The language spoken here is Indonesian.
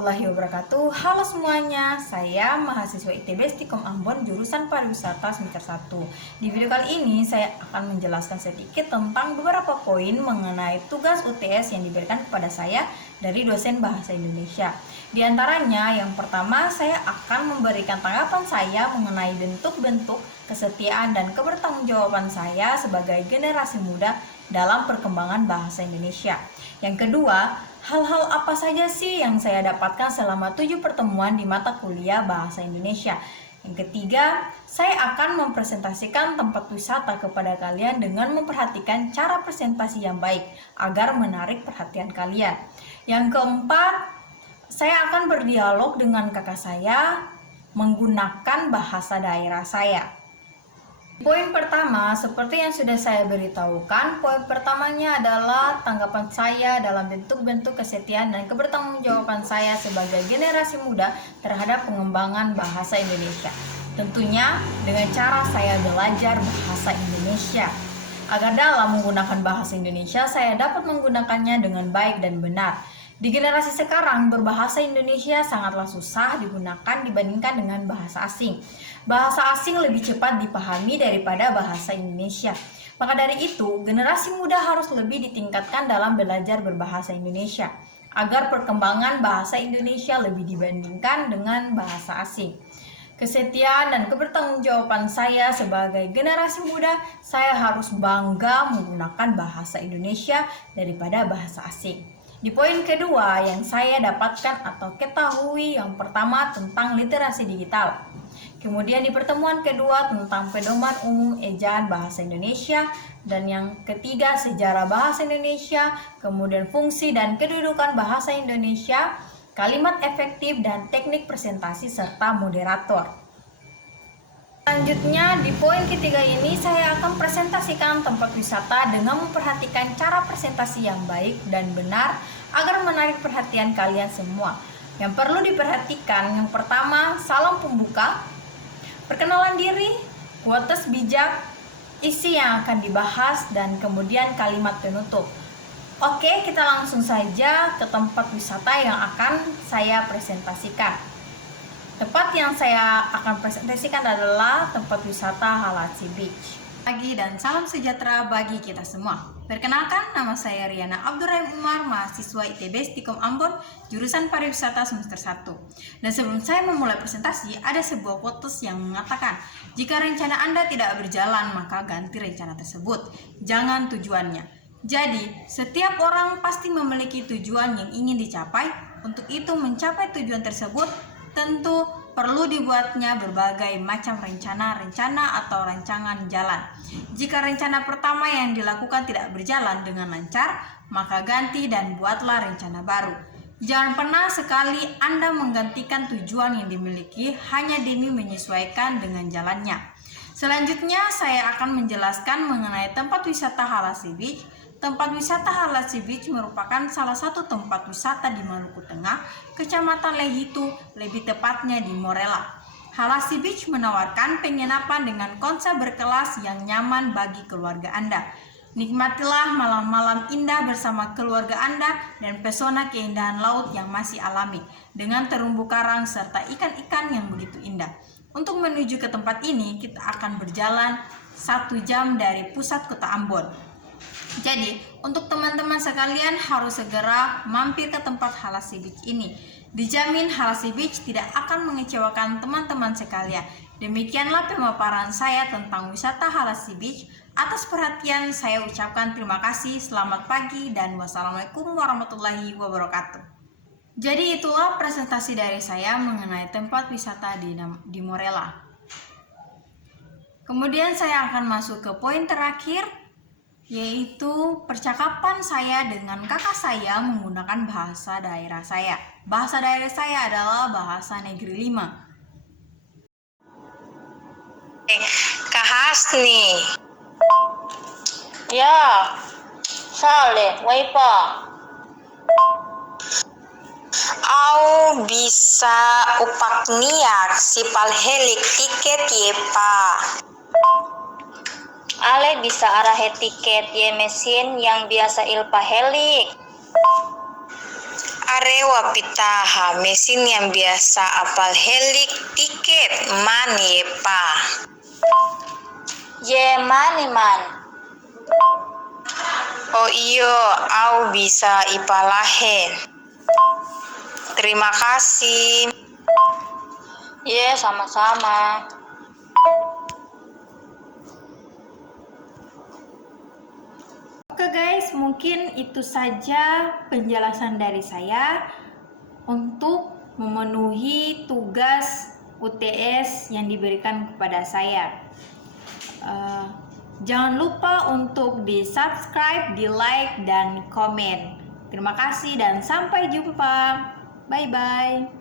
warahmatullahi wabarakatuh. Halo semuanya, saya mahasiswa ITB Stikom Ambon jurusan pariwisata semester 1. Di video kali ini saya akan menjelaskan sedikit tentang beberapa poin mengenai tugas UTS yang diberikan kepada saya dari dosen bahasa Indonesia. Di antaranya, yang pertama saya akan memberikan tanggapan saya mengenai bentuk-bentuk kesetiaan dan kebertanggungjawaban saya sebagai generasi muda dalam perkembangan bahasa Indonesia. Yang kedua, hal-hal apa saja sih yang saya dapatkan selama 7 pertemuan di mata kuliah bahasa Indonesia. Yang ketiga, saya akan mempresentasikan tempat wisata kepada kalian dengan memperhatikan cara presentasi yang baik agar menarik perhatian kalian. Yang keempat, saya akan berdialog dengan kakak saya menggunakan bahasa daerah saya. Poin pertama, seperti yang sudah saya beritahukan, poin pertamanya adalah tanggapan saya dalam bentuk-bentuk kesetiaan dan kebertanggungjawaban saya sebagai generasi muda terhadap pengembangan bahasa Indonesia. Tentunya dengan cara saya belajar bahasa Indonesia. Agar dalam menggunakan bahasa Indonesia, saya dapat menggunakannya dengan baik dan benar. Di generasi sekarang, berbahasa Indonesia sangatlah susah digunakan dibandingkan dengan bahasa asing. Bahasa asing lebih cepat dipahami daripada bahasa Indonesia. Maka dari itu, generasi muda harus lebih ditingkatkan dalam belajar berbahasa Indonesia, agar perkembangan bahasa Indonesia lebih dibandingkan dengan bahasa asing. Kesetiaan dan kebertanggungjawaban saya sebagai generasi muda, saya harus bangga menggunakan bahasa Indonesia daripada bahasa asing. Di poin kedua yang saya dapatkan atau ketahui, yang pertama tentang literasi digital. Kemudian di pertemuan kedua tentang pedoman umum ejaan bahasa Indonesia. Dan yang ketiga sejarah bahasa Indonesia, kemudian fungsi dan kedudukan bahasa Indonesia, kalimat efektif dan teknik presentasi serta moderator. Selanjutnya di poin ketiga ini saya akan presentasikan tempat wisata dengan memperhatikan cara presentasi yang baik dan benar agar menarik perhatian kalian semua. Yang perlu diperhatikan, yang pertama salam pembuka, perkenalan diri, quotes bijak, isi yang akan dibahas, dan kemudian kalimat penutup. Oke, kita langsung saja ke tempat wisata yang akan saya presentasikan. Tempat yang saya akan presentasikan adalah tempat wisata Halatsi Beach. Pagi dan salam sejahtera bagi kita semua. Perkenalkan, nama saya Riana Abdurrahim Umar, mahasiswa ITB Stikom Ambon, jurusan pariwisata semester 1. Dan sebelum saya memulai presentasi, ada sebuah quotes yang mengatakan, jika rencana Anda tidak berjalan, maka ganti rencana tersebut, jangan tujuannya. Jadi, setiap orang pasti memiliki tujuan yang ingin dicapai. Untuk itu, mencapai tujuan tersebut tentu perlu dibuatnya berbagai macam rencana atau rancangan jalan. Jika rencana pertama yang dilakukan tidak berjalan dengan lancar, maka ganti dan buatlah rencana baru. Jangan pernah sekali Anda menggantikan tujuan yang dimiliki hanya demi menyesuaikan dengan jalannya. Selanjutnya saya akan menjelaskan mengenai tempat wisata Halatsi Beach. Tempat wisata Halatsi Beach merupakan salah satu tempat wisata di Maluku Tengah, Kecamatan Lehitu, lebih tepatnya di Morella. Halatsi Beach menawarkan penginapan dengan konsep berkelas yang nyaman bagi keluarga Anda. Nikmatilah malam-malam indah bersama keluarga Anda dan pesona keindahan laut yang masih alami, dengan terumbu karang serta ikan-ikan yang begitu indah. Untuk menuju ke tempat ini, kita akan berjalan 1 jam dari pusat kota Ambon. Jadi, untuk teman-teman sekalian harus segera mampir ke tempat Halatsi Beach ini. Dijamin Halatsi Beach tidak akan mengecewakan teman-teman sekalian. Demikianlah pemaparan saya tentang wisata Halatsi Beach. Atas perhatian saya ucapkan terima kasih, selamat pagi, dan wassalamualaikum warahmatullahi wabarakatuh. Jadi itulah presentasi dari saya mengenai tempat wisata di Morella. Kemudian saya akan masuk ke poin terakhir, yaitu percakapan saya dengan kakak saya menggunakan bahasa daerah saya. Bahasa daerah saya adalah bahasa Negeri 5. Kak Hasni. Ya, Saleh, Waipa. Au bisa upak niak sipal helik tiket yepa. Ale bisa arahe tiket ye mesin yang biasa ilpa helik. arewa pitaha mesin yang biasa apal helik tiket man yepa. Ye mani man. Oh iyo, au bisa ipalahen. Terima kasih. Ye sama-sama. Oke guys, mungkin itu saja penjelasan dari saya untuk memenuhi tugas UTS yang diberikan kepada saya. Jangan lupa untuk di subscribe, di like, dan komen. Terima kasih dan sampai jumpa. Bye bye.